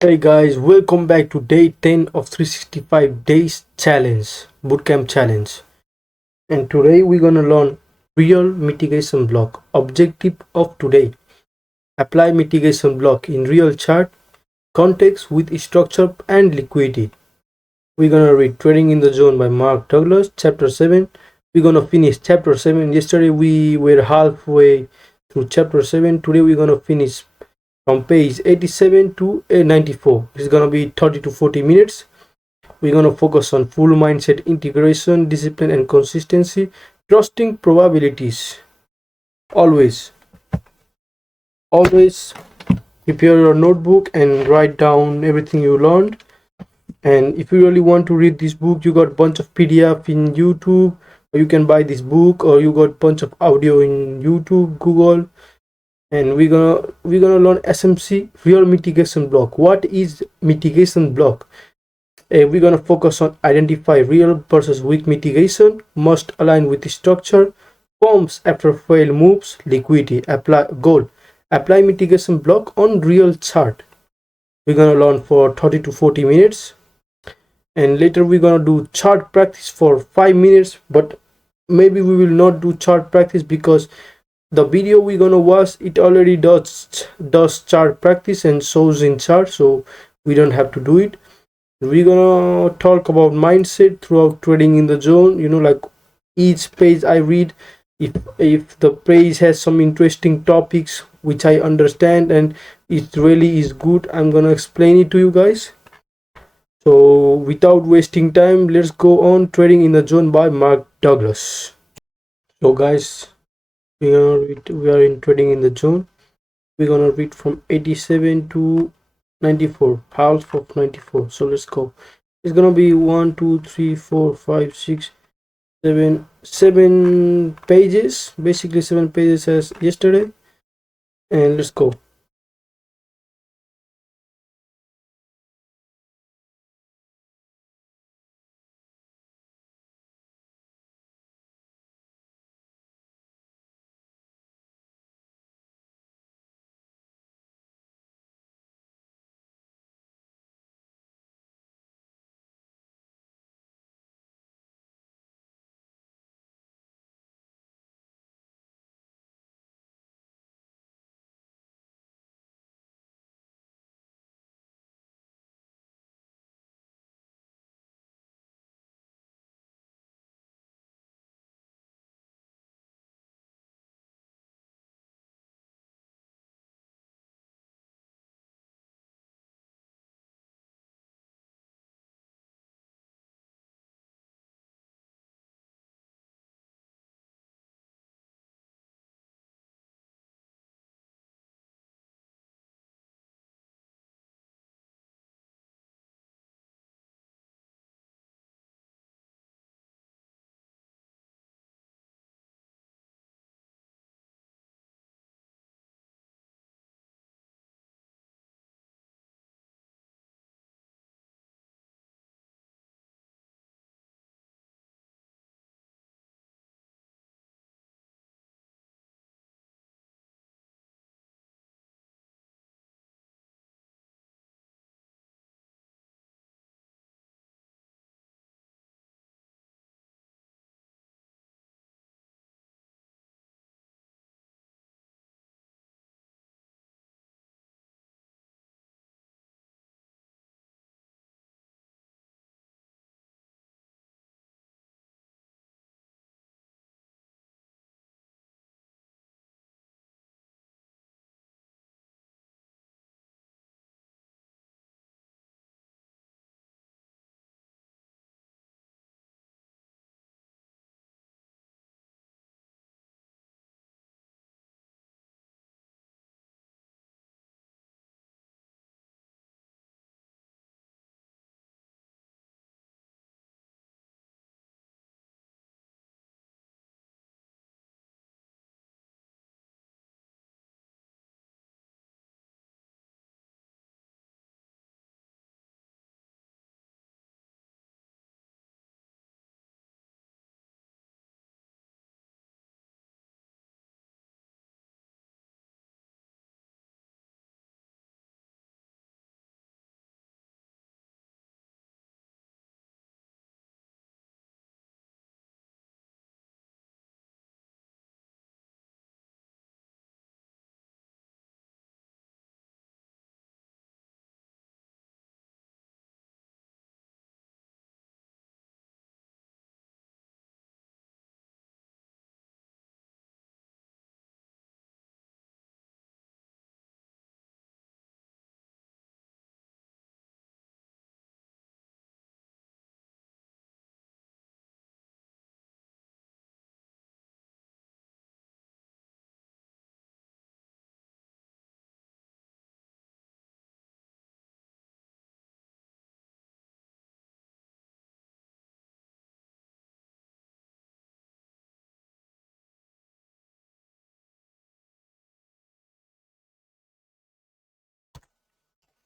Hey guys, welcome back to day 10 of 365 days challenge, bootcamp challenge. And today we're gonna learn real mitigation block. Objective of today: apply mitigation block in real chart, context with structure and liquidity. We're gonna read Trading in the Zone by Mark Douglas, chapter 7. We're gonna finish chapter 7. Yesterday we were halfway through chapter 7. Today we're gonna finish from page 87 to 94. It's gonna be 30 to 40 minutes. We're gonna focus on full mindset integration, discipline, and consistency, trusting probabilities. Always, always prepare your notebook and write down everything you learned. And if you really want to read this book, you got a bunch of PDF in YouTube, or you can buy this book, or you got a bunch of audio in YouTube, Google. And we're gonna learn SMC, real mitigation block. What is mitigation block? We're gonna focus on identify real versus weak mitigation, must align with the structure, forms after fail moves, liquidity, apply goal. Apply mitigation block on real chart. We're gonna learn for 30 to 40 minutes, and later we're gonna do chart practice for 5 minutes, but maybe we will not do chart practice because the video we're gonna watch it already does chart practice and shows in chart, so we don't have to do it. We're gonna talk about mindset throughout Trading in the Zone. Like each page I read, if the page has some interesting topics which I understand and it really is good, I'm gonna explain it to you guys. So without wasting time, let's go on. Trading in the Zone by Mark Douglas. So guys, we are in Trading in the Zone. We're gonna read from 87 to 94, half of 94. So let's go. It's gonna be 1 2 3 4 5 6 7 pages, basically 7 pages as yesterday. And let's go.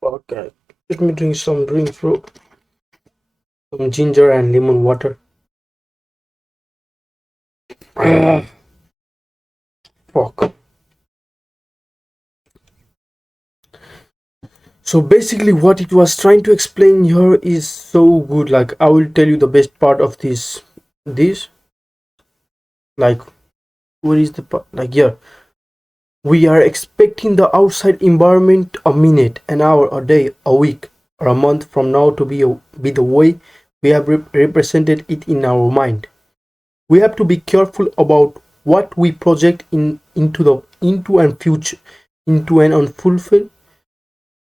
Okay, let me drink some drink, bro. Some ginger and lemon water. Ah, fuck. So basically, what it was trying to explain here is so good. Like, I will tell you the best part of this, like, what is the part? Like, yeah, we are expecting the outside environment a minute, an hour, a day, a week, or a month from now to be the way we have represented it in our mind. We have to be careful about what we project into and future into an unfulfilled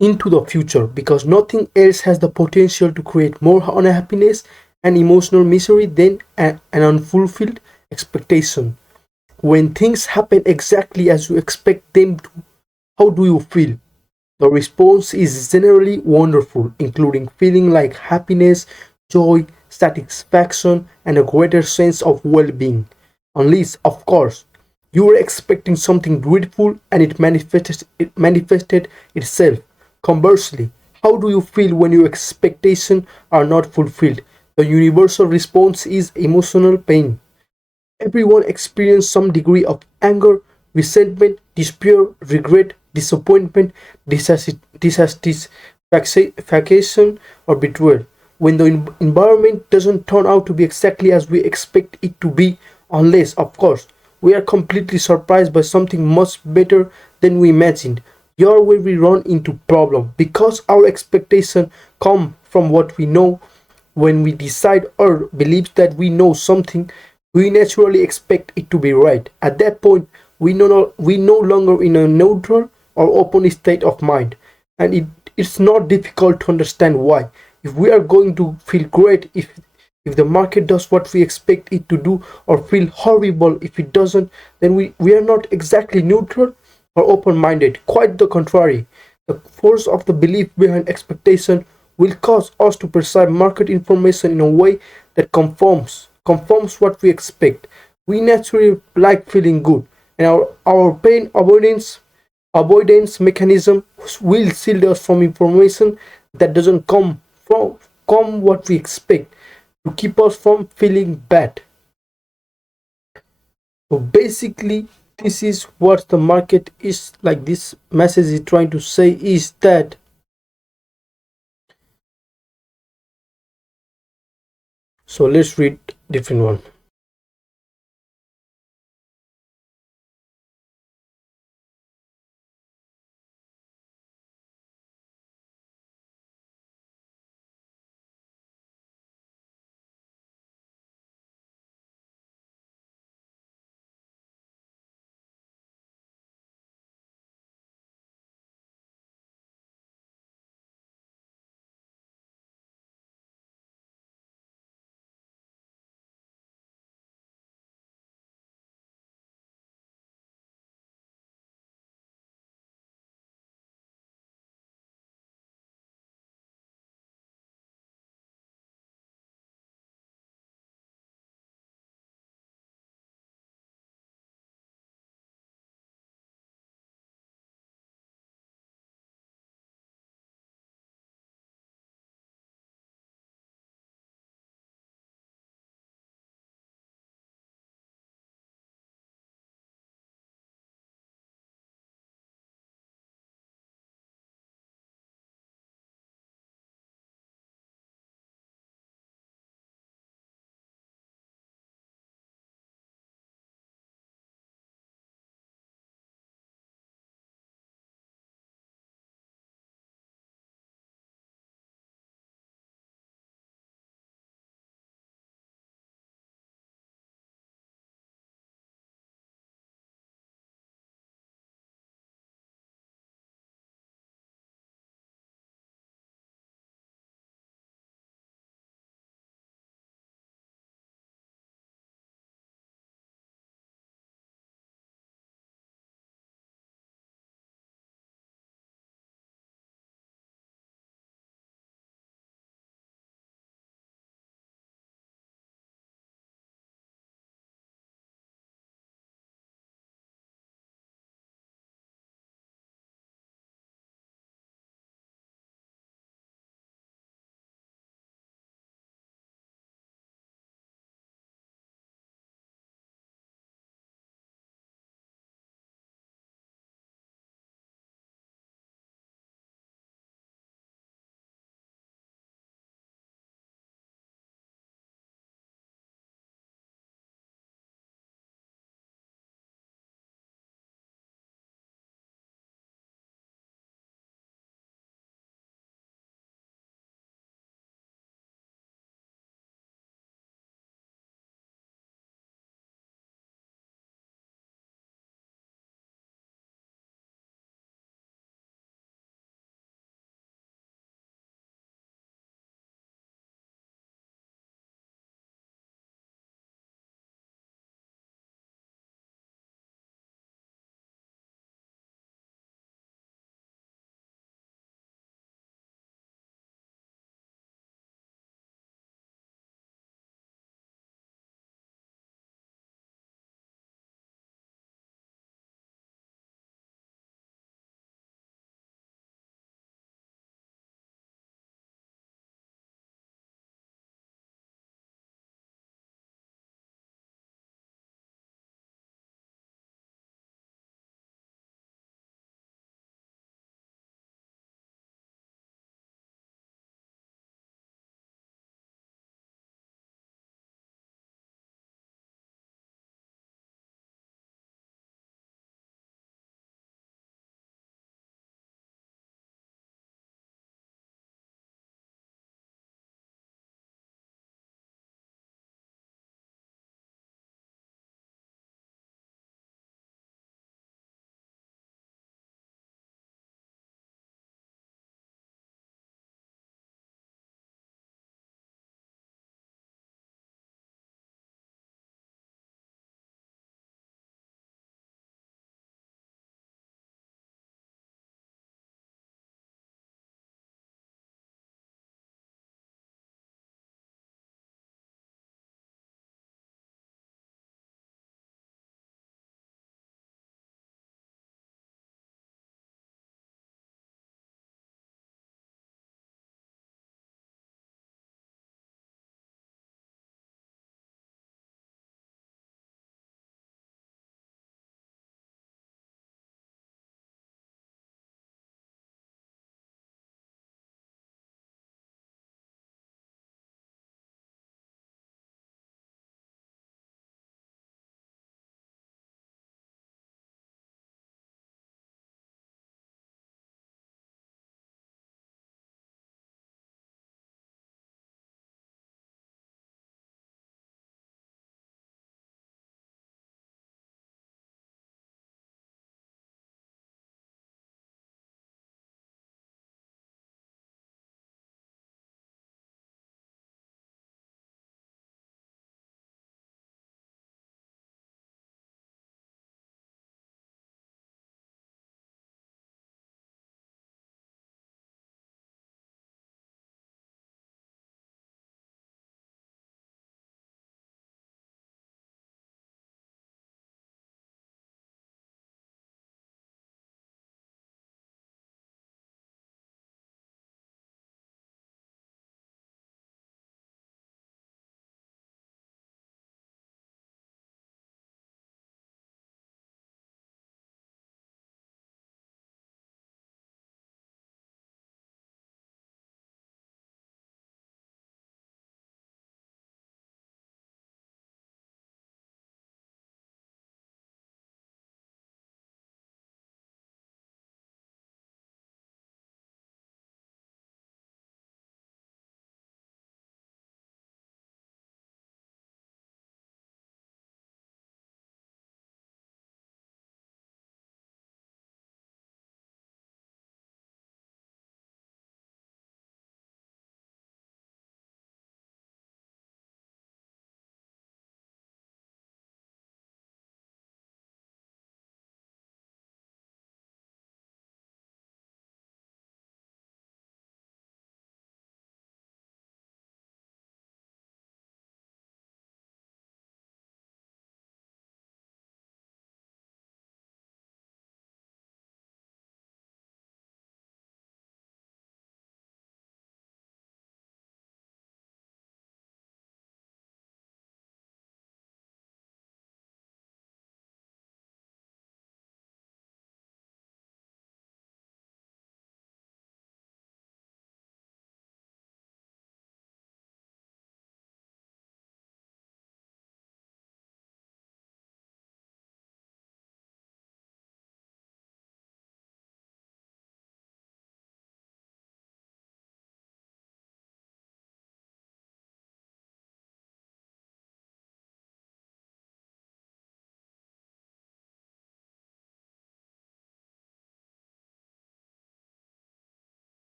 into the future, because nothing else has the potential to create more unhappiness and emotional misery than an unfulfilled expectation. When things happen exactly as you expect them to, how do you feel? The response is generally wonderful, including feeling like happiness, joy, satisfaction, and a greater sense of well being. Unless, of course, you were expecting something beautiful and it manifested itself. Conversely, how do you feel when your expectations are not fulfilled? The universal response is emotional pain. Everyone experiences some degree of anger, resentment, despair, regret, disappointment, dissatisfaction, or betrayal. When the environment doesn't turn out to be exactly as we expect it to be, unless, of course, we are completely surprised by something much better than we imagined. Here where we run into problem because our expectations come from what we know. When we decide or believe that we know something, we naturally expect it to be right. At that point, we no longer in a neutral or open state of mind, and it's not difficult to understand why. If we are going to feel great if the market does what we expect it to do, or feel horrible if it doesn't, then we are not exactly neutral or open minded. Quite the contrary. The force of the belief behind expectation will cause us to perceive market information in a way that conforms what we expect. We naturally like feeling good, and our pain avoidance mechanism will shield us from information that doesn't come what we expect, to keep us from feeling bad. So basically, this is what the market is like. This message is trying to say is that. So let's read different one.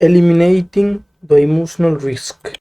eliminating the emotional risk.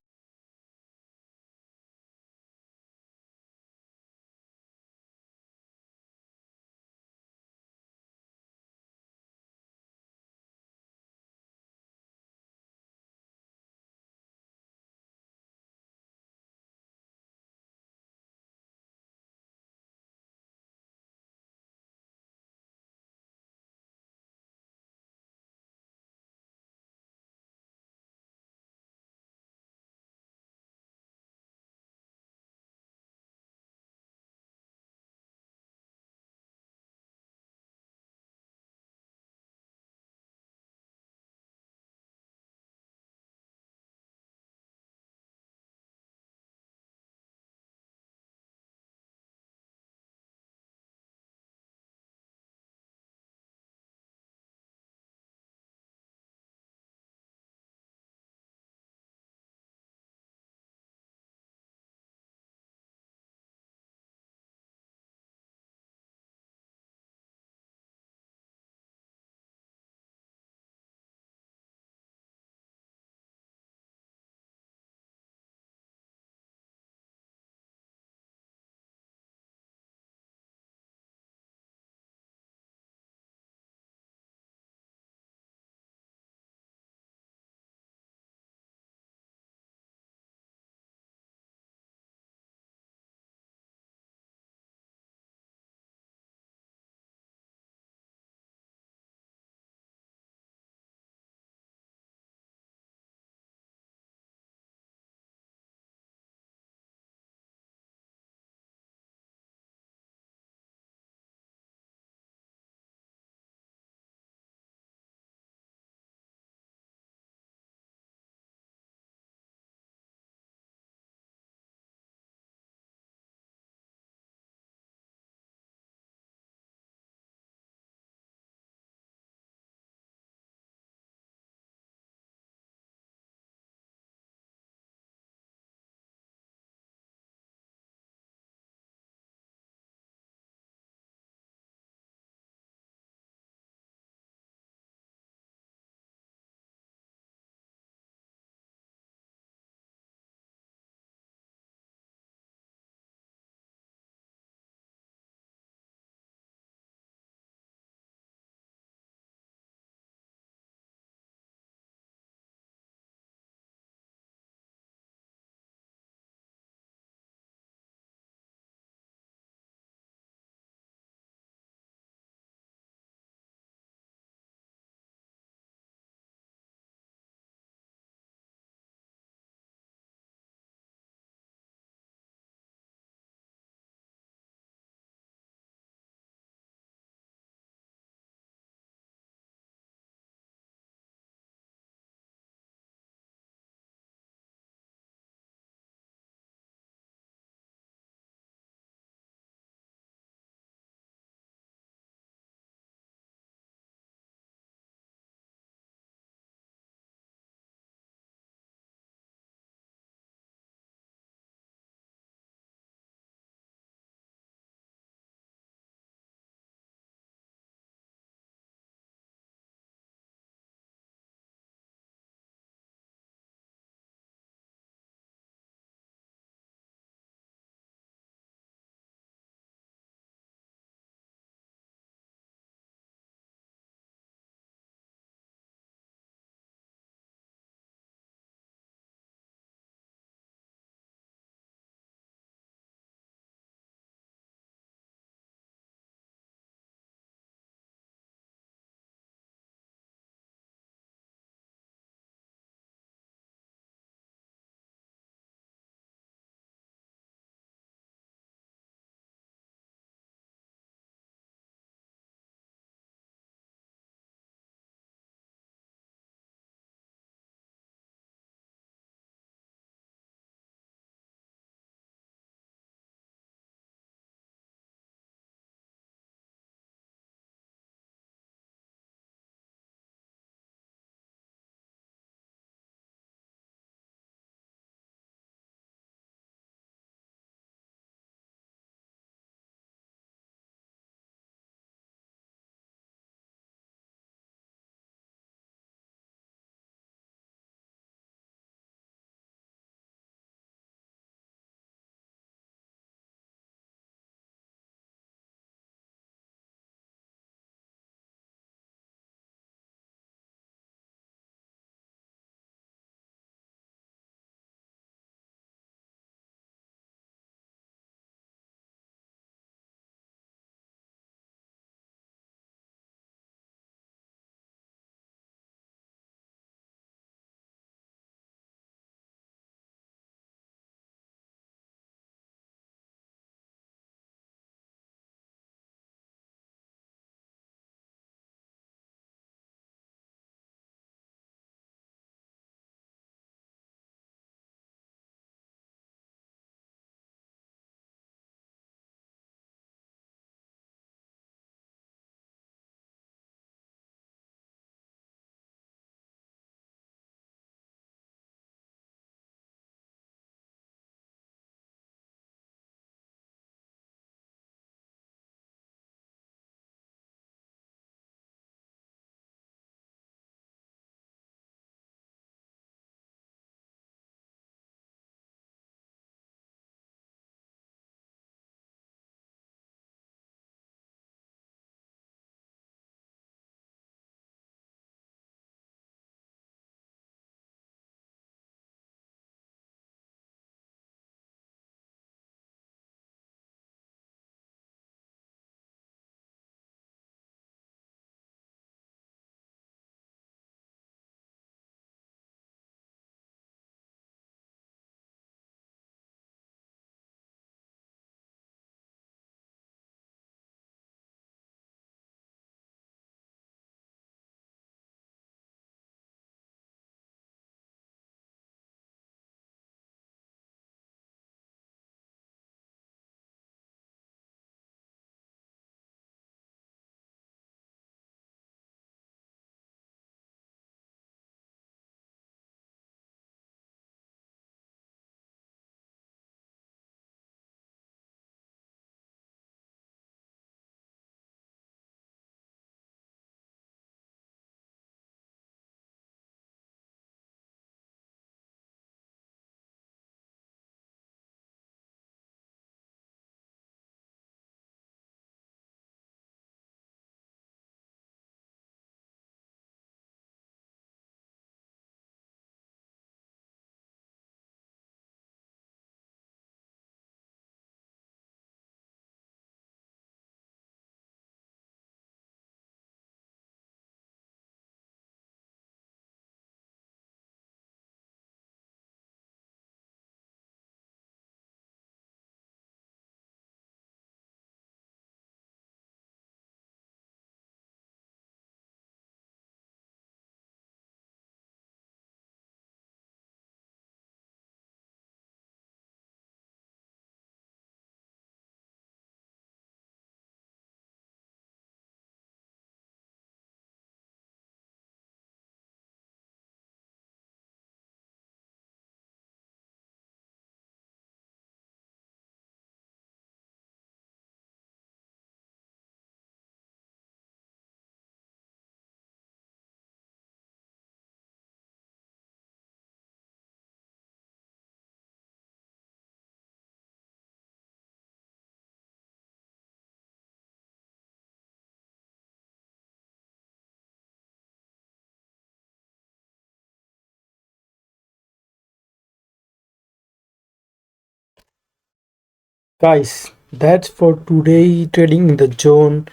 Guys, that's for today. Trading in the zone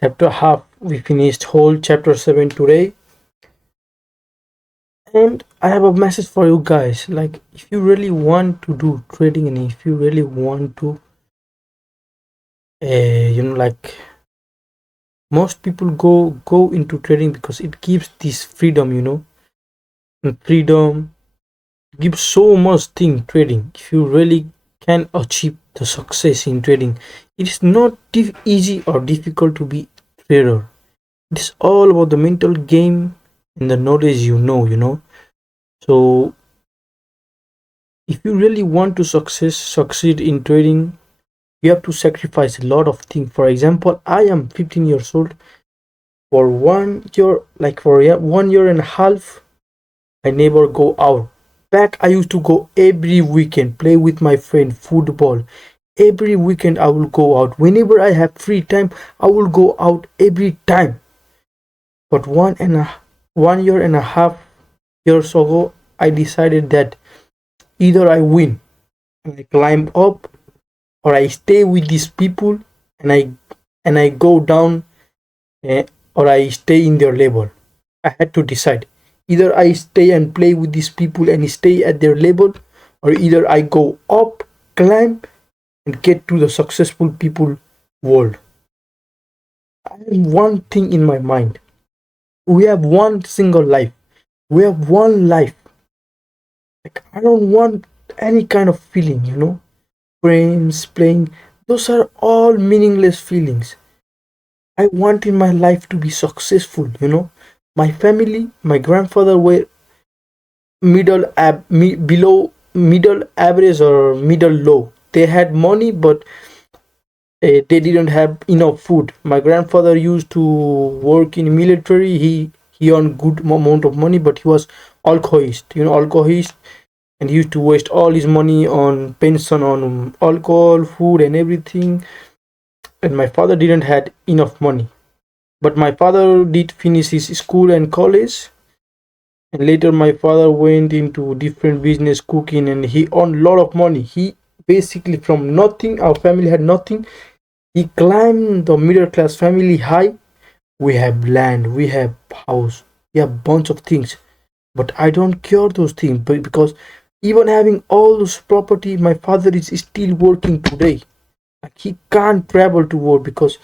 chapter half. We finished whole chapter 7 today. And I have a message for you guys. Like, if you really want to do trading and if you really want to, like most people go into trading because it gives this freedom, and freedom gives so much thing trading. If you really can achieve the success in trading, it is not easy or difficult to be trader. It's all about the mental game and the knowledge, so if you really want to succeed in trading, you have to sacrifice a lot of things. For example, I am 15 years old. For 1 year, like for 1 year and a half, I never go out. Back, I used to go every weekend, play with my friend, football. Every weekend I will go out. Whenever I have free time, I will go out every time. But 1 year and a half years ago, I decided that either I win and I climb up, or I stay with these people and I go down, eh, or I stay in their level. I had to decide. Either I stay and play with these people and stay at their level, or either I go up, climb, and get to the successful people world. I have one thing in my mind. We have one single life. We have one life. Like, I don't want any kind of feeling, Friends, playing, those are all meaningless feelings. I want in my life to be successful. My family, my grandfather were below middle average or middle low. They had money, but they didn't have enough food. My grandfather used to work in military. He earned good amount of money, but he was alcoholist, and he used to waste all his money on pension, on alcohol, food, and everything. And my father didn't had enough money, but my father did finish his school and college. And later my father went into different business, cooking, and he earned a lot of money. He basically, from nothing, our family had nothing, he climbed the middle class family high. We have land, we have house, we have bunch of things, but I don't care those things. But because even having all those property, my father is still working today. Like, he can't travel to work because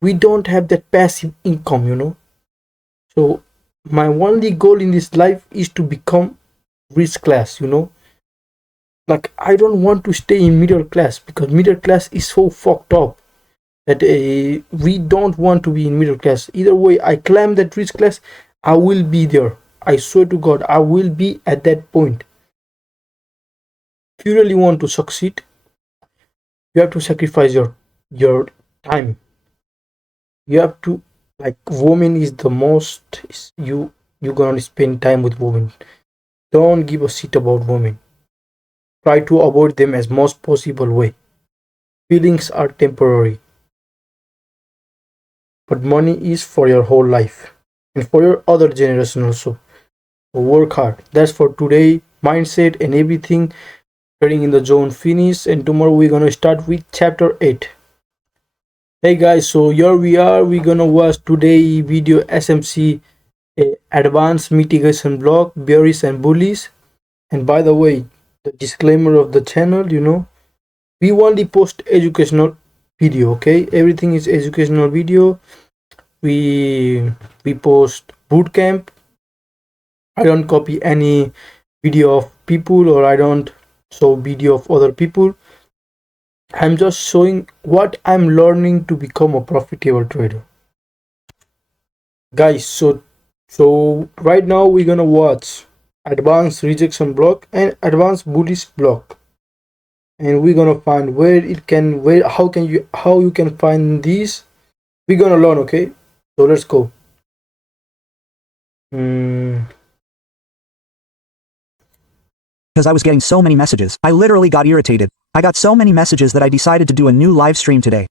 we don't have that passive income. So my only goal in this life is to become rich class. Like, I don't want to stay in middle class because middle class is so fucked up that we don't want to be in middle class. Either way, I climb that rich class, I will be there. I swear to God, I will be at that point. If you really want to succeed, you have to sacrifice your time. You have to, like, woman is the most, you gonna spend time with women. Don't give a shit about women. Try to avoid them as most possible way. Feelings are temporary, but money is for your whole life and for your other generation also. So work hard. That's for today. Mindset and everything. Trading in the zone finish, and tomorrow we're gonna start with chapter 8. Hey guys, so here we are. We're gonna watch today video SMC, advanced mitigation block, bearish and bullish. And by the way, the disclaimer of the channel, we only post educational video. Okay, everything is educational video. We post bootcamp. I don't copy any video of people, or I don't show video of other people. I'm just showing what I'm learning to become a profitable trader. Guys, so right now we're gonna watch advanced rejection block and advanced bullish block, and we're gonna find how you can find these. We're gonna learn. Okay, so let's go. Because I was getting so many messages. I literally got irritated. I got so many messages that I decided to do a new live stream today.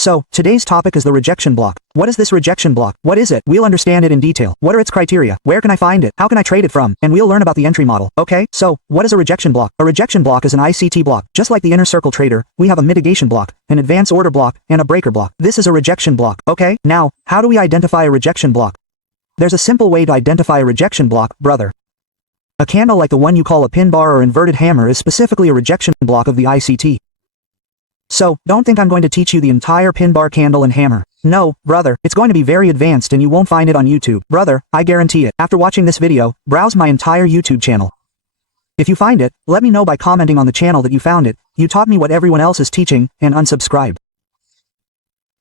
So, today's topic is the rejection block. What is this rejection block? What is it? We'll understand it in detail. What are its criteria? Where can I find it? How can I trade it from? And we'll learn about the entry model. Okay, so, what is a rejection block? A rejection block is an ICT block. Just like the inner circle trader, we have a mitigation block, an advance order block, and a breaker block. This is a rejection block. Okay, now, how do we identify a rejection block? There's a simple way to identify a rejection block, brother. A candle like the one you call a pin bar or inverted hammer is specifically a rejection block of the ICT. So, don't think I'm going to teach you the entire pin bar candle and hammer. No, brother, it's going to be very advanced and you won't find it on YouTube. Brother, I guarantee it. After watching this video, browse my entire YouTube channel. If you find it, let me know by commenting on the channel that you found it. You taught me what everyone else is teaching, and unsubscribe.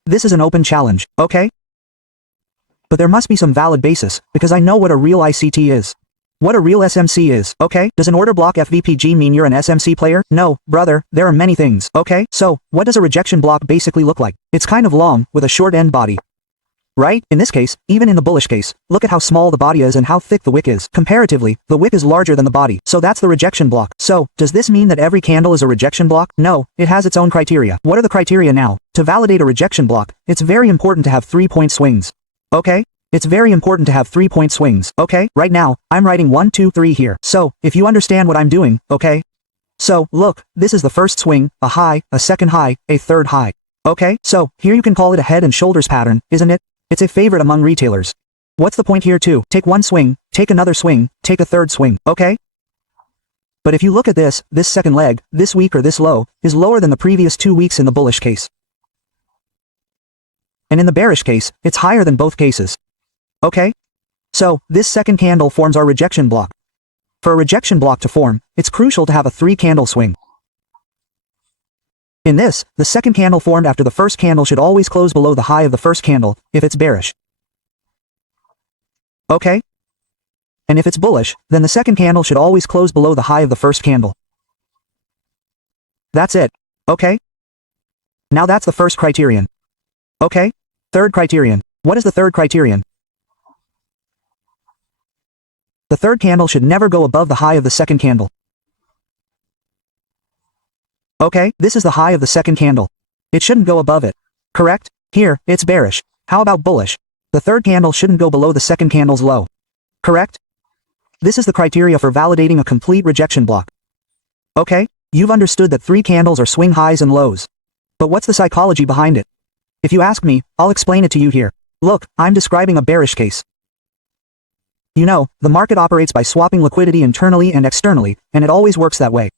This is an open challenge, okay? But there must be some valid basis, because I know what a real ICT is. What a real SMC is, okay? Does an order block FVPG mean you're an SMC player? No, brother, there are many things, okay? So, what does a rejection block basically look like? It's kind of long, with a short end body. Right? In this case, even in the bullish case, look at how small the body is and how thick the wick is. Comparatively, the wick is larger than the body, so that's the rejection block. So, does this mean that every candle is a rejection block? No, it has its own criteria. What are the criteria now? To validate a rejection block, it's very important to have 3-point swings. Okay? It's very important to have 3-point swings, okay? Right now, I'm writing 1, 2, 3 here. So, if you understand what I'm doing, okay? So, look, this is the first swing, a high, a second high, a third high. Okay? So, here you can call it a head and shoulders pattern, isn't it? It's a favorite among retailers. What's the point here too? Take one swing, take another swing, take a third swing, okay? But if you look at this second leg, this week or this low, is lower than the previous 2 weeks in the bullish case. And in the bearish case, it's higher than both cases. Okay? So, this second candle forms our rejection block. For a rejection block to form, it's crucial to have a 3-candle swing. In this, the second candle formed after the first candle should always close below the high of the first candle, if it's bearish. Okay? And if it's bullish, then the second candle should always close below the high of the first candle. That's it. Okay? Now that's the first criterion. Okay? Third criterion. What is the third criterion? The third candle should never go above the high of the second candle. Okay, this is the high of the second candle. It shouldn't go above it. Correct? Here, it's bearish. How about bullish? The third candle shouldn't go below the second candle's low. Correct? This is the criteria for validating a complete rejection block. Okay, you've understood that 3 candles are swing highs and lows. But what's the psychology behind it? If you ask me, I'll explain it to you here. Look, I'm describing a bearish case. You know, the market operates by swapping liquidity internally and externally, and it always works that way.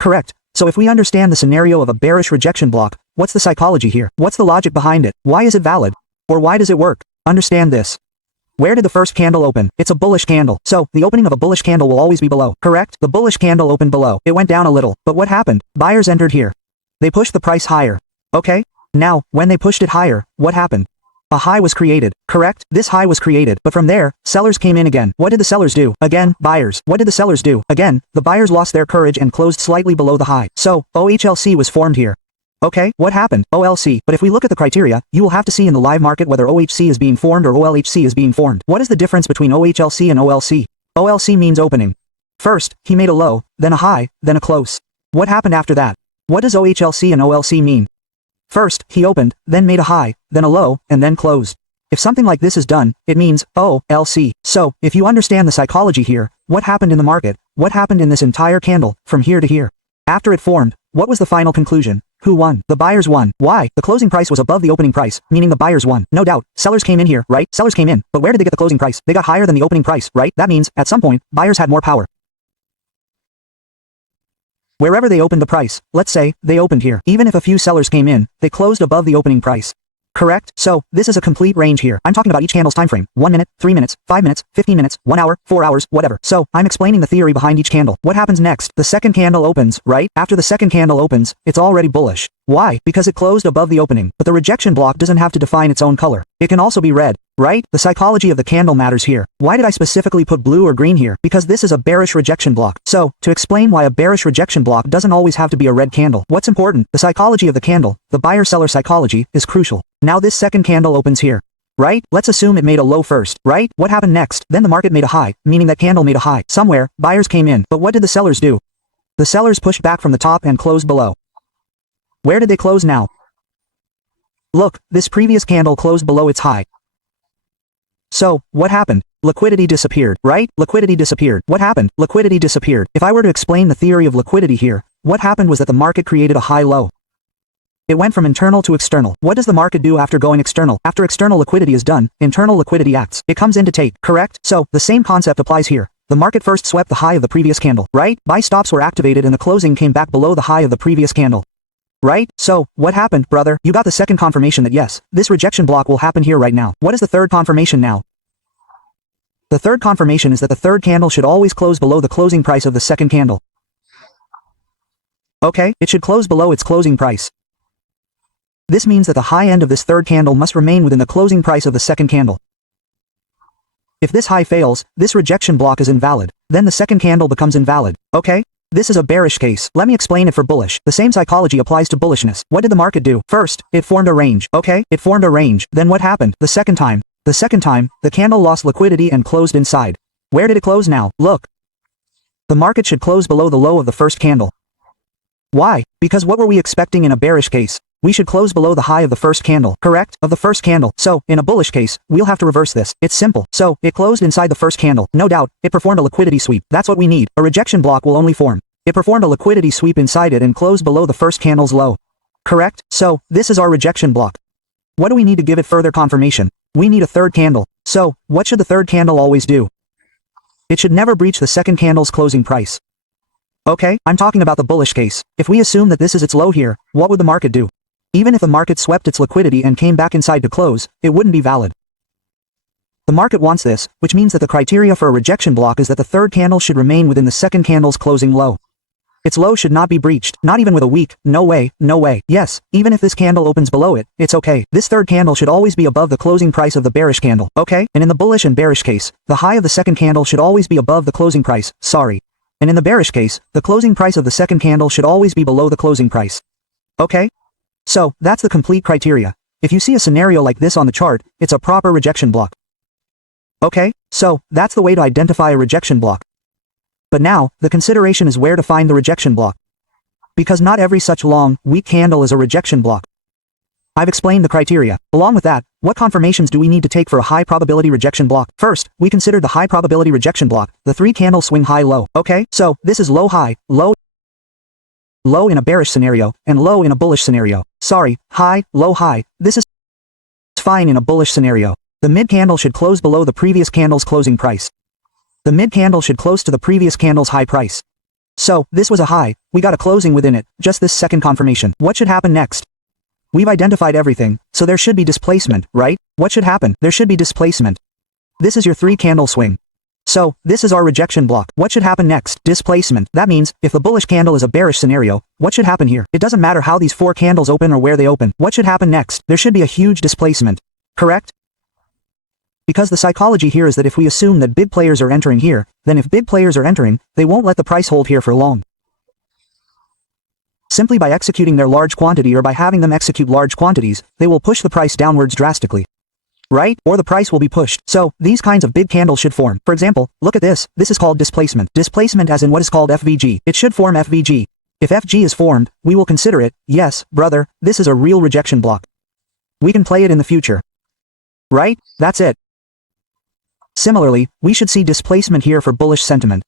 Correct. So if we understand the scenario of a bearish rejection block, what's the psychology here? What's the logic behind it? Why is it valid? Or why does it work? Understand this. Where did the first candle open? It's a bullish candle. So, the opening of a bullish candle will always be below. Correct? The bullish candle opened below. It went down a little. But what happened? Buyers entered here. They pushed the price higher. Okay? Now, when they pushed it higher, what happened? A high was created, correct? This high was created, but from there, sellers came in again. What did the sellers do? Again, buyers. What did the sellers do? Again, the buyers lost their courage and closed slightly below the high. So, OHLC was formed here. Okay, what happened? OLC. But if we look at the criteria, you will have to see in the live market whether OHC is being formed or OLHC is being formed. What is the difference between OHLC and OLC? OLC means opening. First, he made a low, then a high, then a close. What happened after that? What does OHLC and OLC mean? First, he opened, then made a high, then a low, and then closed. If something like this is done, it means OLC. So, if you understand the psychology here, what happened in the market, what happened in this entire candle, from here to here? After it formed, what was the final conclusion? Who won? The buyers won. Why? The closing price was above the opening price, meaning the buyers won. No doubt, sellers came in here, right? Sellers came in, but where did they get the closing price? They got higher than the opening price, right? That means, at some point, buyers had more power. Wherever they opened the price, let's say, they opened here. Even if a few sellers came in, they closed above the opening price. Correct? So, this is a complete range here. I'm talking about each candle's time frame. 1 minute, 3 minutes, 5 minutes, 15 minutes, 1 hour, 4 hours, whatever. So, I'm explaining the theory behind each candle. What happens next? The second candle opens, right? After the second candle opens, it's already bullish. Why? Because it closed above the opening. But the rejection block doesn't have to define its own color. It can also be red, right? The psychology of the candle matters here. Why did I specifically put blue or green here? Because this is a bearish rejection block. So, to explain why a bearish rejection block doesn't always have to be a red candle. What's important? The psychology of the candle, the buyer-seller psychology, is crucial. Now this second candle opens here. Right? Let's assume it made a low first, right? What happened next? Then the market made a high, meaning that candle made a high. Somewhere, buyers came in. But what did the sellers do? The sellers pushed back from the top and closed below. Where did they close now? Look, this previous candle closed below its high. So, what happened? Liquidity disappeared, right? Liquidity disappeared. What happened? Liquidity disappeared. If I were to explain the theory of liquidity here, what happened was that the market created a high-low. It went from internal to external. What does the market do after going external? After external liquidity is done, internal liquidity acts. It comes in to take, correct? So, the same concept applies here. The market first swept the high of the previous candle, right? Buy stops were activated and the closing came back below the high of the previous candle. Right? So, what happened, brother? You got the second confirmation that yes, this rejection block will happen here right now. What is the third confirmation now? The third confirmation is that the third candle should always close below the closing price of the second candle. Okay, it should close below its closing price. This means that the high end of this third candle must remain within the closing price of the second candle. If this high fails, this rejection block is invalid. Then the second candle becomes invalid. Okay? This is a bearish case. Let me explain it for bullish. The same psychology applies to bullishness. What did the market do? First, it formed a range. Okay? It formed a range. Then what happened? The second time, the candle lost liquidity and closed inside. Where did it close now? Look. The market should close below the low of the first candle. Why? Because what were we expecting in a bearish case? We should close below the high of the first candle, correct? Of the first candle. So, in a bullish case, we'll have to reverse this. It's simple. So, it closed inside the first candle. No doubt, it performed a liquidity sweep. That's what we need. A rejection block will only form. It performed a liquidity sweep inside it and closed below the first candle's low. Correct? So, this is our rejection block. What do we need to give it further confirmation? We need a third candle. So, what should the third candle always do? It should never breach the second candle's closing price. Okay, I'm talking about the bullish case. If we assume that this is its low here, what would the market do? Even if the market swept its liquidity and came back inside to close, it wouldn't be valid. The market wants this, which means that the criteria for a rejection block is that the third candle should remain within the second candle's closing low. Its low should not be breached, not even with a weak, no way, no way. Yes, even if this candle opens below it, it's okay. This third candle should always be above the closing price of the bearish candle, okay? And in the bullish and bearish case, the high of the second candle should always be above the closing price, sorry. And in the bearish case, the closing price of the second candle should always be below the closing price. Okay? So, that's the complete criteria. If you see a scenario like this on the chart, it's a proper rejection block. Okay? So, that's the way to identify a rejection block. But now, the consideration is where to find the rejection block. Because not every such long, weak candle is a rejection block. I've explained the criteria. Along with that, what confirmations do we need to take for a high probability rejection block? First, we considered the high probability rejection block, the 3-candle swing high-low. Okay? So, this is low-high, low in a bearish scenario, and low in a bullish scenario. Sorry, high, low, high. This is fine in a bullish scenario. The mid-candle should close below the previous candle's closing price. The mid-candle should close to the previous candle's high price. So, this was a high, we got a closing within it, just this second confirmation. What should happen next? We've identified everything, so there should be displacement, right? What should happen? There should be displacement. This is your 3-candle swing. So, this is our rejection block. What should happen next? Displacement. That means, if the bullish candle is a bearish scenario, what should happen here? It doesn't matter how these 4 candles open or where they open. What should happen next? There should be a huge displacement. Correct? Because the psychology here is that if we assume that big players are entering here, then if big players are entering, they won't let the price hold here for long. Simply by executing their large quantity or by having them execute large quantities, they will push the price downwards drastically. Right? Or the price will be pushed. So, these kinds of big candles should form. For example, look at this. This is called displacement. Displacement as in what is called FVG. It should form FVG. If FG is formed, we will consider it, yes, brother, this is a real rejection block. We can play it in the future. Right? That's it. Similarly, we should see displacement here for bullish sentiment.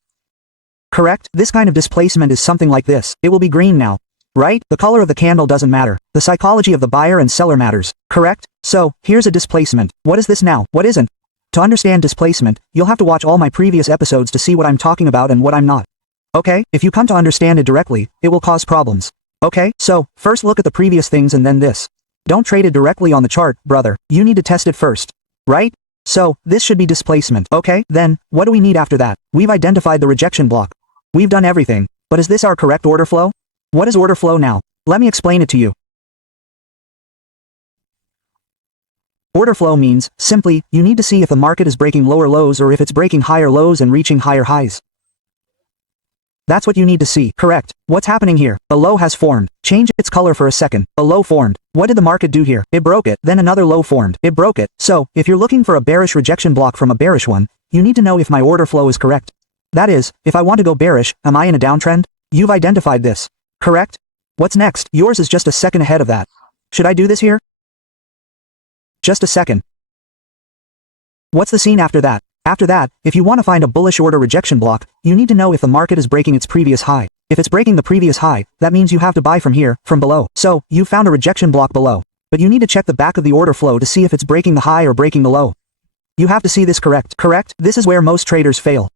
Correct? This kind of displacement is something like this. It will be green now. Right? The color of the candle doesn't matter. The psychology of the buyer and seller matters. Correct? So, here's a displacement. What is this now? What isn't? To understand displacement, you'll have to watch all my previous episodes to see what I'm talking about and what I'm not. Okay? If you come to understand it directly, it will cause problems. Okay? So, first look at the previous things and then this. Don't trade it directly on the chart, brother. You need to test it first. Right? So, this should be displacement. Okay? Then, what do we need after that? We've identified the rejection block. We've done everything. But is this our correct order flow? What is order flow now? Let me explain it to you. Order flow means, simply, you need to see if the market is breaking lower lows or if it's breaking higher lows and reaching higher highs. That's what you need to see. Correct. What's happening here? A low has formed. Change its color for a second. A low formed. What did the market do here? It broke it. Then another low formed. It broke it. So, if you're looking for a bearish rejection block from a bearish one, you need to know if my order flow is correct. That is, if I want to go bearish, am I in a downtrend? You've identified this. Correct? What's next? Yours is just a second ahead of that. Should I do this here? Just a second. What's the scene after that? After that, if you want to find a bullish order rejection block, you need to know if the market is breaking its previous high. If it's breaking the previous high, that means you have to buy from here, from below. So, you found a rejection block below. But you need to check the back of the order flow to see if it's breaking the high or breaking the low. You have to see this correct. Correct? This is where most traders fail.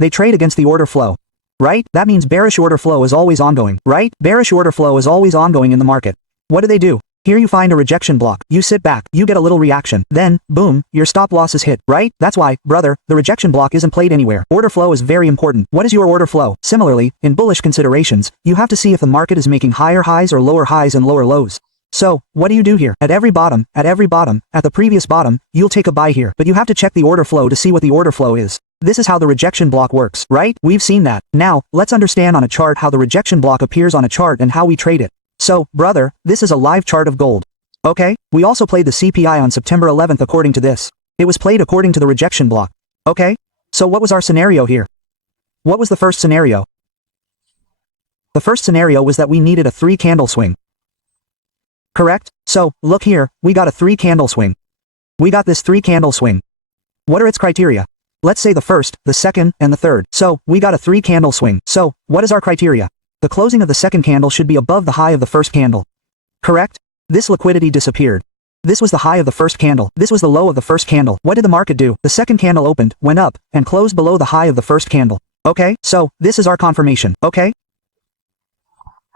They trade against the order flow. Right? That means bearish order flow is always ongoing. Right? Bearish order flow is always ongoing in the market. What do? Here you find a rejection block, you sit back, you get a little reaction, then, boom, your stop loss is hit, right? That's why, brother, the rejection block isn't played anywhere. Order flow is very important. What is your order flow? Similarly, in bullish considerations, you have to see if the market is making higher highs or lower highs and lower lows. So, what do you do here? At every bottom, at the previous bottom, you'll take a buy here, but you have to check the order flow to see what the order flow is. This is how the rejection block works, right? We've seen that. Now, let's understand on a chart how the rejection block appears on a chart and how we trade it. So, brother, this is a live chart of gold. Okay? We also played the CPI on September 11th according to this. It was played according to the rejection block. Okay? So what was our scenario here? What was the first scenario? The first scenario was that we needed a 3-candle swing. Correct? So, look here, we got a 3-candle swing. We got this 3-candle swing. What are its criteria? Let's say the first, the second, and the third. So, we got a 3-candle swing. So, what is our criteria? The closing of the second candle should be above the high of the first candle. Correct? This liquidity disappeared. This was the high of the first candle. This was the low of the first candle. What did the market do? The second candle opened, went up, and closed below the high of the first candle. Okay? So, this is our confirmation. Okay?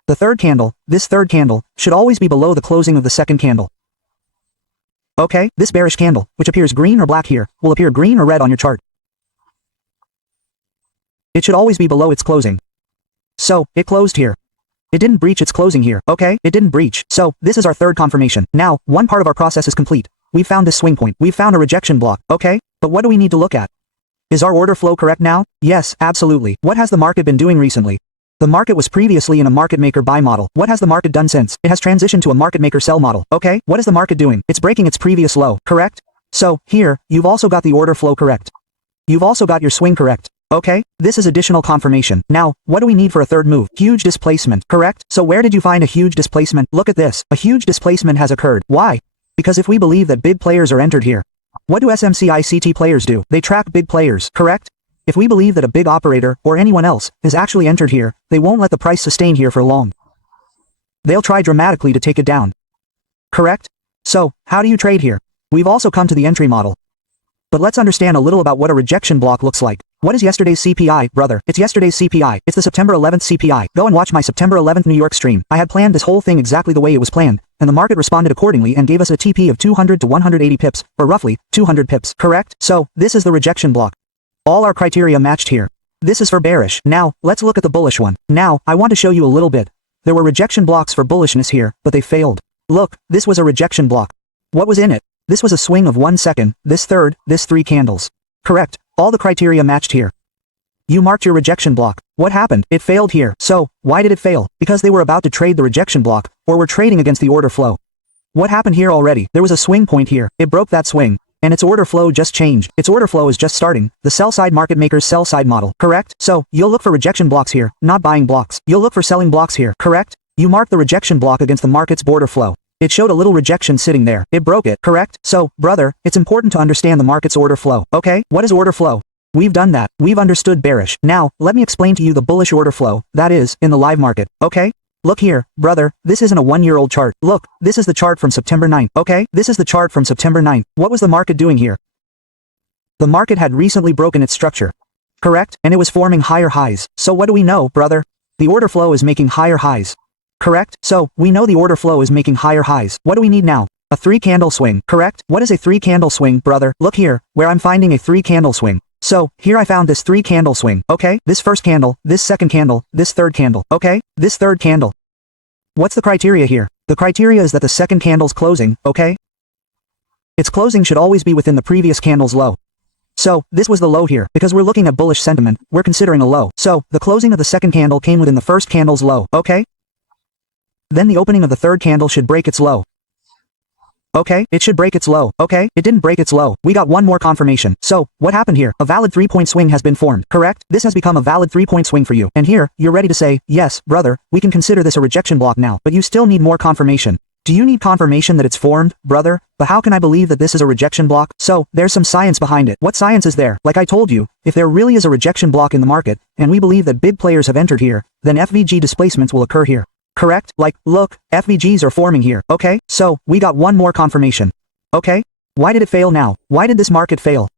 The third candle, this third candle, should always be below the closing of the second candle. Okay? This bearish candle, which appears green or black here, will appear green or red on your chart. It should always be below its closing. So, it closed here. It didn't breach its closing here, okay? It didn't breach. So, this is our third confirmation. Now, one part of our process is complete. We've found this swing point. We've found a rejection block, okay? But what do we need to look at? Is our order flow correct now? Yes, absolutely. What has the market been doing recently? The market was previously in a market maker buy model. What has the market done since? It has transitioned to a market maker sell model, okay? What is the market doing? It's breaking its previous low, correct? So, here, you've also got the order flow correct. You've also got your swing correct. Okay, this is additional confirmation. Now, what do we need for a third move? Huge displacement, correct? So where did you find a huge displacement? Look at this. A huge displacement has occurred. Why? Because if we believe that big players are entered here, what do SMCICT players do? They track big players, correct? If we believe that a big operator, or anyone else, is actually entered here, they won't let the price sustain here for long. They'll try dramatically to take it down. Correct? So, how do you trade here? We've also come to the entry model. But let's understand a little about what a rejection block looks like. What is yesterday's CPI, brother? It's yesterday's CPI. It's the September 11th CPI. Go and watch my September 11th New York stream. I had planned this whole thing exactly the way it was planned, and the market responded accordingly and gave us a TP of 200 to 180 pips, or roughly, 200 pips. Correct? So, this is the rejection block. All our criteria matched here. This is for bearish. Now, let's look at the bullish one. Now, I want to show you a little bit. There were rejection blocks for bullishness here, but they failed. Look, this was a rejection block. What was in it? This was a swing of 1 second, this third, this 3 candles. Correct. All the criteria matched here. You marked your rejection block. What happened? It failed here. So, why did it fail? Because they were about to trade the rejection block, or were trading against the order flow. What happened here already? There was a swing point here. It broke that swing. And its order flow just changed. Its order flow is just starting. The sell-side market maker's sell-side model. Correct? So, you'll look for rejection blocks here, not buying blocks. You'll look for selling blocks here. Correct? You mark the rejection block against the market's order flow. It showed a little rejection sitting there. It broke it, correct? So, brother, it's important to understand the market's order flow, okay? What is order flow? We've done that. We've understood bearish. Now, let me explain to you the bullish order flow, that is, in the live market, okay? Look here, brother, this isn't a 1-year-old chart. Look, this is the chart from September 9th, okay? This is the chart from September 9th. What was the market doing here? The market had recently broken its structure, correct? And it was forming higher highs. So what do we know, brother? The order flow is making higher highs. Correct? So, we know the order flow is making higher highs. What do we need now? A 3-candle swing, correct? What is a 3-candle swing, brother? Look here, where I'm finding a 3-candle swing. So, here I found this 3-candle swing, okay? This first candle, this second candle, this third candle, okay? This third candle. What's the criteria here? The criteria is that the second candle's closing, okay? Its closing should always be within the previous candle's low. So, this was the low here. Because we're looking at bullish sentiment, we're considering a low. So, the closing of the second candle came within the first candle's low, okay? Then the opening of the third candle should break its low. Okay, it should break its low. Okay, it didn't break its low. We got one more confirmation. So, what happened here? A valid 3-point swing has been formed, correct? This has become a valid 3-point swing for you. And here, you're ready to say, yes, brother, we can consider this a rejection block now. But you still need more confirmation. Do you need confirmation that it's formed, brother? But how can I believe that this is a rejection block? So, there's some science behind it. What science is there? Like I told you, if there really is a rejection block in the market, and we believe that big players have entered here, then FVG displacements will occur here. Correct? Like, look, FVGs are forming here, okay? So, we got one more confirmation. Okay? Why did it fail now? Why did this market fail?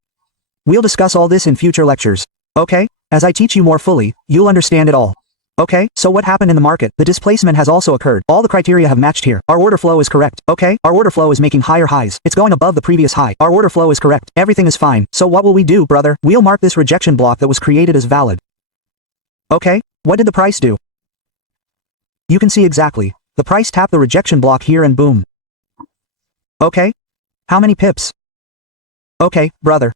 We'll discuss all this in future lectures. Okay? As I teach you more fully, you'll understand it all. Okay, so what happened in the market? The displacement has also occurred. All the criteria have matched here. Our order flow is correct. Okay, our order flow is making higher highs. It's going above the previous high. Our order flow is correct. Everything is fine. So what will we do, brother? We'll mark this rejection block that was created as valid. Okay, what did the price do? You can see exactly. The price tapped the rejection block here and boom. Okay, how many pips? Okay, brother.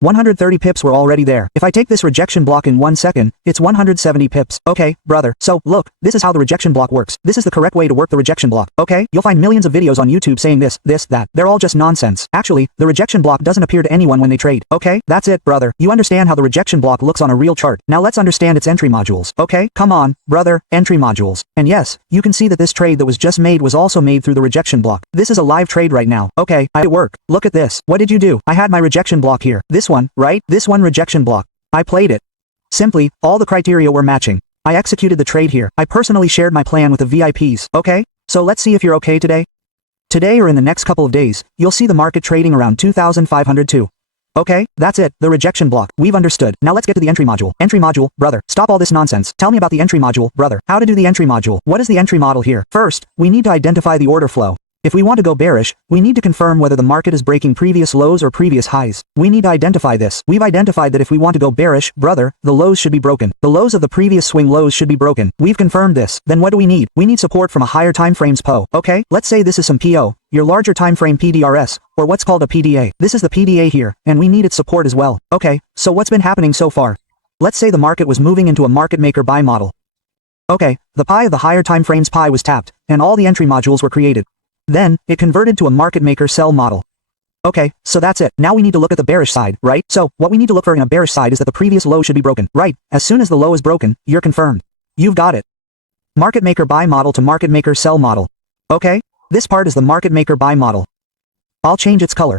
130 pips were already there. If I take this rejection block in 1 second, it's 170 pips. Okay, brother. So, look, this is how the rejection block works. This is the correct way to work the rejection block. Okay? You'll find millions of videos on YouTube saying this, that. They're all just nonsense. Actually, the rejection block doesn't appear to anyone when they trade. Okay? That's it, brother. You understand how the rejection block looks on a real chart. Now let's understand its entry modules. Okay? Come on, brother, entry modules. And yes, you can see that this trade that was just made was also made through the rejection block. This is a live trade right now. Okay, I work. Look at this. What did you do? I had my rejection block here. This one, right? This one rejection block. I played it. Simply, all the criteria were matching. I executed the trade here. I personally shared my plan with the VIPs. Okay? So let's see if you're okay today. Today or in the next couple of days, you'll see the market trading around 2,502. Okay? That's it. The rejection block. We've understood. Now let's get to the entry module. Entry module, brother. Stop all this nonsense. Tell me about the entry module, brother. How to do the entry module. What is the entry model here? First, we need to identify the order flow. If we want to go bearish, we need to confirm whether the market is breaking previous lows or previous highs. We need to identify this. We've identified that if we want to go bearish, brother, the lows should be broken. The lows of the previous swing lows should be broken. We've confirmed this. Then what do we need? We need support from a higher time frames PO. Okay? Let's say this is some PO, your larger time frame PDRS, or what's called a PDA. This is the PDA here, and we need its support as well. Okay, so what's been happening so far? Let's say the market was moving into a market maker buy model. Okay, the pie of the higher time frames pie was tapped, and all the entry modules were created. Then, it converted to a market maker sell model. Okay, so that's it. Now we need to look at the bearish side, right? So, what we need to look for in a bearish side is that the previous low should be broken, right? As soon as the low is broken, you're confirmed. You've got it. Market maker buy model to market maker sell model. Okay? This part is the market maker buy model. I'll change its color.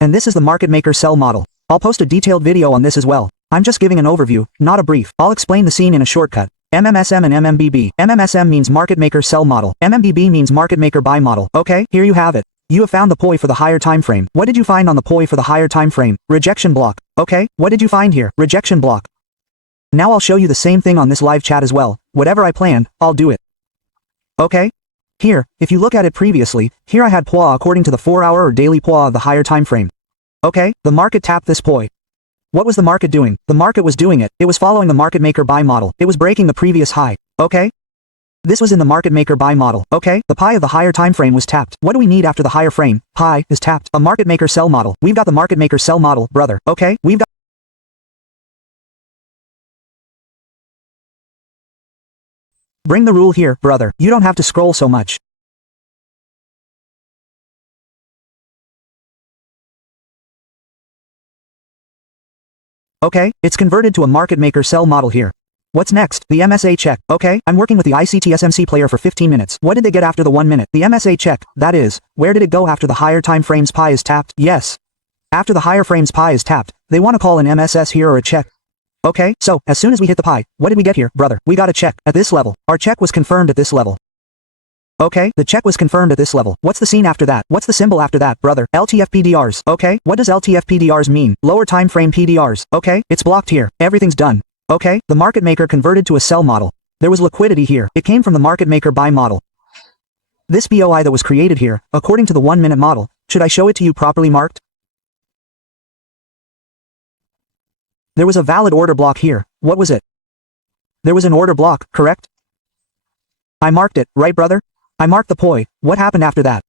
And this is the market maker sell model. I'll post a detailed video on this as well. I'm just giving an overview, not a brief. I'll explain the scene in a shortcut. MMSM and MMBB. MMSM means market maker sell model. MMBB means market maker buy model. Okay, here you have it. You have found the POI for the higher time frame. What did you find on the POI for the higher time frame? Rejection block. Okay, what did you find here? Rejection block. Now I'll show you the same thing on this live chat as well. Whatever I planned, I'll do it. Okay? Here, if you look at it previously, here I had POI according to the 4-hour or daily POI of the higher time frame. Okay, the market tapped this POI. What was the market doing? The market was doing it. It was following the market maker buy model. It was breaking the previous high. Okay? This was in the market maker buy model. Okay? The pie of the higher time frame was tapped. What do we need after the higher frame? Pie is tapped. A market maker sell model. We've got the market maker sell model, brother. Okay? We've got Bring the rule here, brother. You don't have to scroll so much. Okay, it's converted to a market maker sell model here. What's next? The MSA check. Okay, I'm working with the ICT SMC player for 15 minutes. What did they get after the 1 minute? The MSA check. That is, where did it go after the higher time frames pie is tapped? Yes. After the higher frames pie is tapped, they want to call an MSS here or a check. Okay, so, as soon as we hit the pie, what did we get here, brother? We got a check. At this level. Our check was confirmed at this level. Okay, the check was confirmed at this level. What's the scene after that? What's the symbol after that, brother? LTF PDRs. Okay, what does LTF PDRs mean? Lower time frame PDRs. Okay, it's blocked here. Everything's done. Okay, the market maker converted to a sell model. There was liquidity here. It came from the market maker buy model. This BOI that was created here, according to the 1 minute model, should I show it to you properly marked? There was a valid order block here. What was it? There was an order block, correct? I marked it, right, brother? I marked the POI. What happened after that?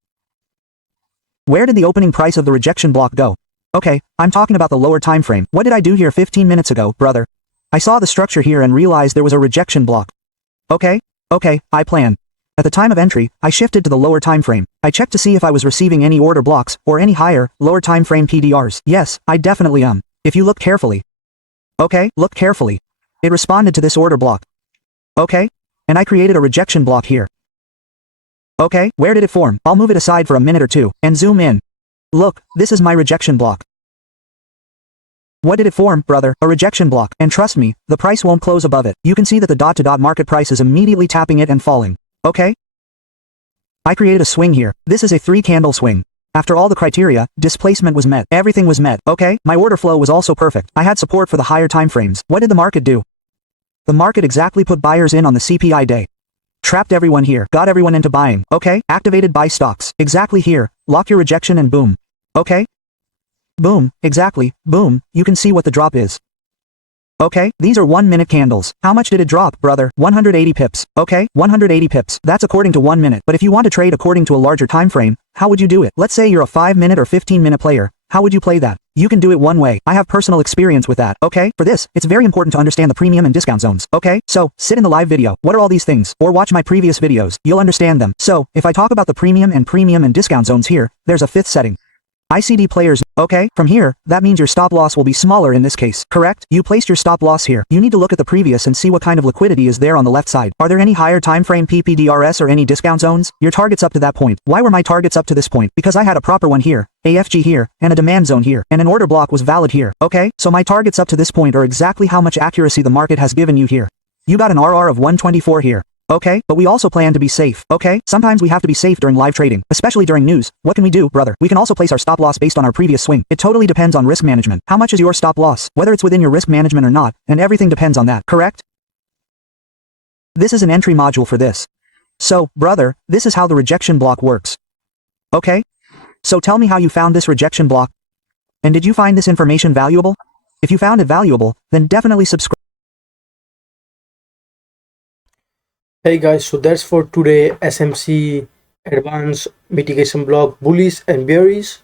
Where did the opening price of the rejection block go? Okay, I'm talking about the lower time frame. What did I do here 15 minutes ago, brother? I saw the structure here and realized there was a rejection block. Okay, I planned. At the time of entry, I shifted to the lower time frame. I checked to see if I was receiving any order blocks, or any higher, lower time frame PDRs. Yes, I definitely am. If you look carefully. Okay, look carefully. It responded to this order block. Okay? And I created a rejection block here. okay? Where did it form? I'll move it aside for a minute or two, and zoom in. Look, this is my rejection block. What did it form, brother? A rejection block. And trust me, the price won't close above it. You can see that the dot-to-dot market price is immediately tapping it and falling. Okay? I created a swing here. This is a 3-candle swing. After all the criteria, displacement was met. Everything was met. Okay? My order flow was also perfect. I had support for the higher time frames. What did the market do? The market exactly put buyers in on the CPI day. Trapped everyone here. Got everyone into buying. Okay? Activated buy stocks. Exactly here. Lock your rejection and boom. Okay? Boom, exactly, boom, you can see what the drop is. Okay, these are 1-minute candles. How much did it drop, brother? 180 pips. Okay, 180 pips. That's according to 1 minute. But if you want to trade according to a larger time frame, how would you do it? Let's say you're a 5-minute or 15-minute player. How would you play that? You can do it one way. I have personal experience with that. Okay, for this, it's very important to understand the premium and discount zones. Okay, so, sit in the live video. What are all these things? Or watch my previous videos. You'll understand them. So, if I talk about the premium and discount zones here, there's a 5th setting. ICD players, okay, from here, that means your stop loss will be smaller in this case, correct? You placed your stop loss here. You need to look at the previous and see what kind of liquidity is there on the left side. Are there any higher time frame PPDRS or any discount zones? Your targets up to that point. Why were my targets up to this point? Because I had a proper one here, AFG here, and a demand zone here, and an order block was valid here, okay? So my targets up to this point are exactly how much accuracy the market has given you here. You got an RR of 124 here. Okay, but we also plan to be safe, okay? Sometimes we have to be safe during live trading, especially during news. What can we do, brother? We can also place our stop loss based on our previous swing. It totally depends on risk management. How much is your stop loss? Whether it's within your risk management or not, and everything depends on that, correct? This is an entry module for this. So, brother, this is how the rejection block works. Okay? So tell me how you found this rejection block. And did you find this information valuable? If you found it valuable, then definitely subscribe. Hey guys, so that's for today. SMC advanced mitigation block bullish and bearish.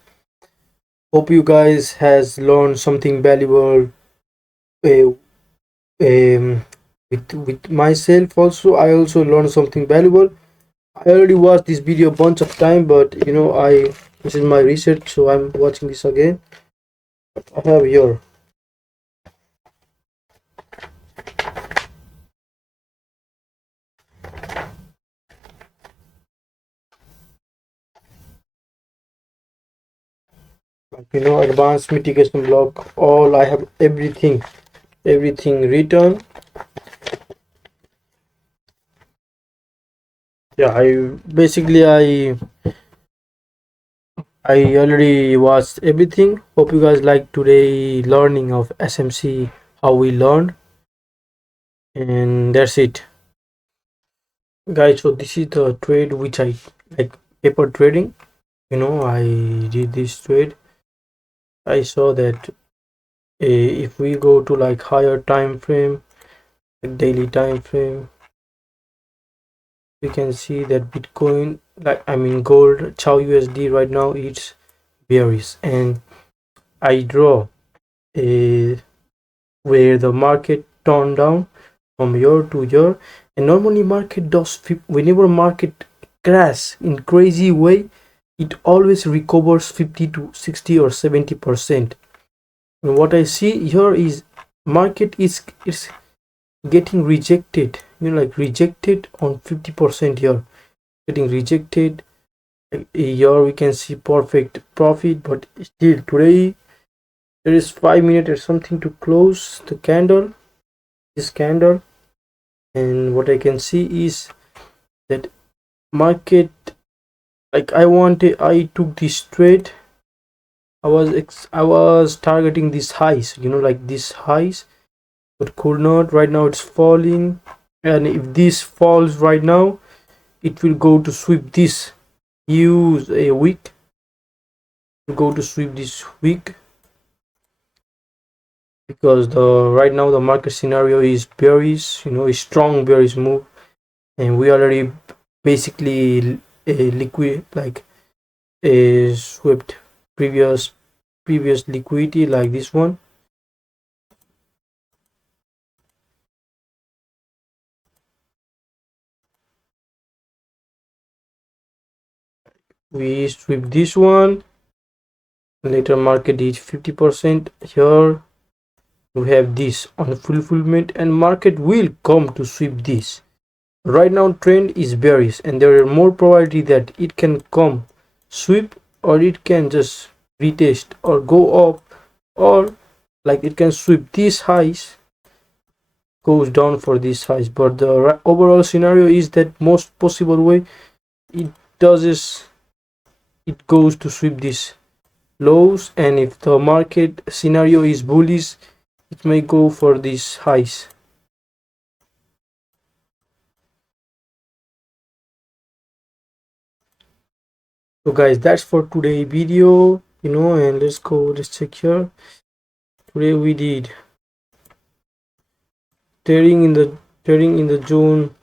Hope you guys has learned something valuable with myself. Also, I also learned something valuable. I already watched this video a bunch of time, but you know, this is my research, so I'm watching this again. I have here. Like, you know, advanced mitigation block. All I have everything written. Yeah, I already watched everything. Hope you guys like today learning of SMC, how we learned, and that's it, guys. So this is the trade which I like, paper trading. You know, I did this trade. I saw that if we go to like higher time frame, like daily time frame, we can see that Bitcoin, gold, Chow USD right now it's bearish, and I draw a where the market turned down from year to year, and normally market does whenever market crash in crazy way, it always recovers 50 to 60 or 70%. And what I see here is market is getting rejected, you know, like rejected on 50% here, getting rejected. Here we can see perfect profit, but still today there is 5 minutes or something to close the candle, this candle, and what I can see is that market, like I took this trade. I was targeting these highs, you know, like these highs, but could not. Right now it's falling, and if this falls right now, it will go to sweep this, use a wick, go to sweep this wick, because the right now the market scenario is bearish, you know, a strong bearish move, and we already basically a liquid, like a swept previous liquidity like this one. We sweep this one, later market is 50%. Here we have this on fulfillment, and market will come to sweep this, Right now trend is bearish and there are more probability that it can come sweep, or it can just retest or go up, or like it can sweep these highs, goes down for these highs. But the overall scenario is that most possible way it does is it goes to sweep these lows, and if the market scenario is bullish, it may go for these highs. So guys, that's for today video, and let's check here. Today we did trading in the zone.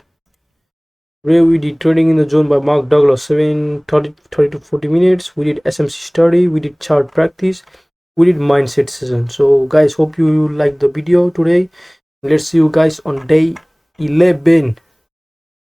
Today we did trading in the zone by Mark Douglas, 30 to 40 minutes. We did SMC study, we did chart practice, we did mindset session. So guys, hope you liked the video today. Let's see you guys on day 11.